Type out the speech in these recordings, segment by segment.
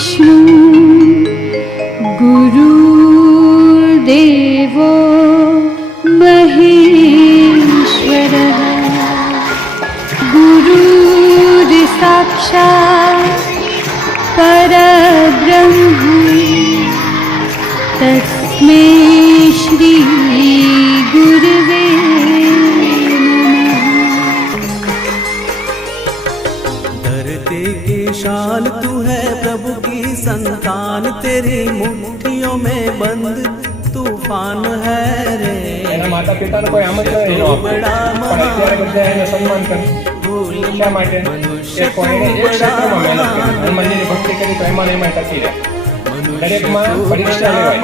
विष्णु गुरुर्देवो महेश्वरः गुरुर्साक्षात् परब्रह्म तस्मै श्री गुरुवे धरती की शान तू है, प्रभु की संतान, तेरी मुट्ठियों में बंद तूफान है रे। એના માતા પિતાને કોઈ આમ જ નહીં એનો પણ અત્યારે બધા એને સન્માન કરે શા માટે કે કોઈને એક ક્ષેત્રમાં મહેનત કરી હનુમાનજીની ભક્તિ કરી તો એમાં ને એમાં ટકી રહે દરેકમાં પરીક્ષા લેવાય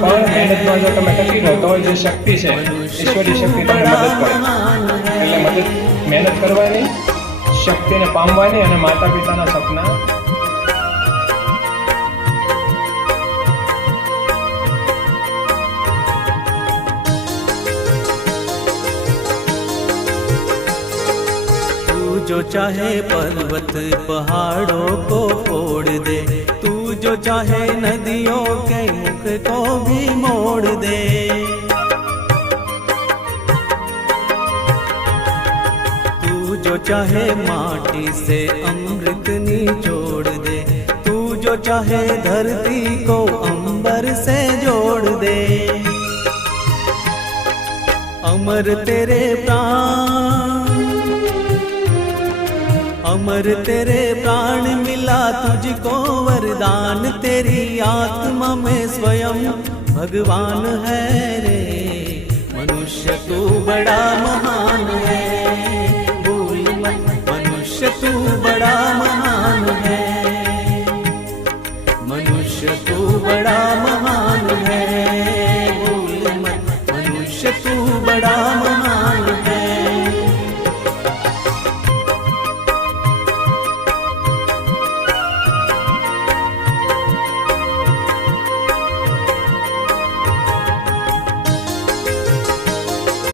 પણ મહેનતમાં જો તમે ટકી રહો તો જે શક્તિ છે ઈશ્વરી શક્તિ તમને મદદ કરે એટલે મહેનત કરવાની શક્તિને પામવાની અને માતા પિતાના સપના जो चाहे पर्वत पहाड़ों को फोड़ दे, तू जो चाहे नदियों के मुख को भी मोड़ दे। तू जो चाहे माटी से अमृत निचोड़ दे, तू जो चाहे धरती को अंबर से जोड़ दे। अमर तेरे प्राण, अमर तेरे प्राण मिला तुझको वरदान, तेरी आत्मा में स्वयं भगवान है रे। मनुष्य तू बड़ा महान है, भूल मत मनुष्य तू बड़ा महान है, मनुष्य तू बड़ा महान है, भूल मत मनुष्य तू बड़ा महान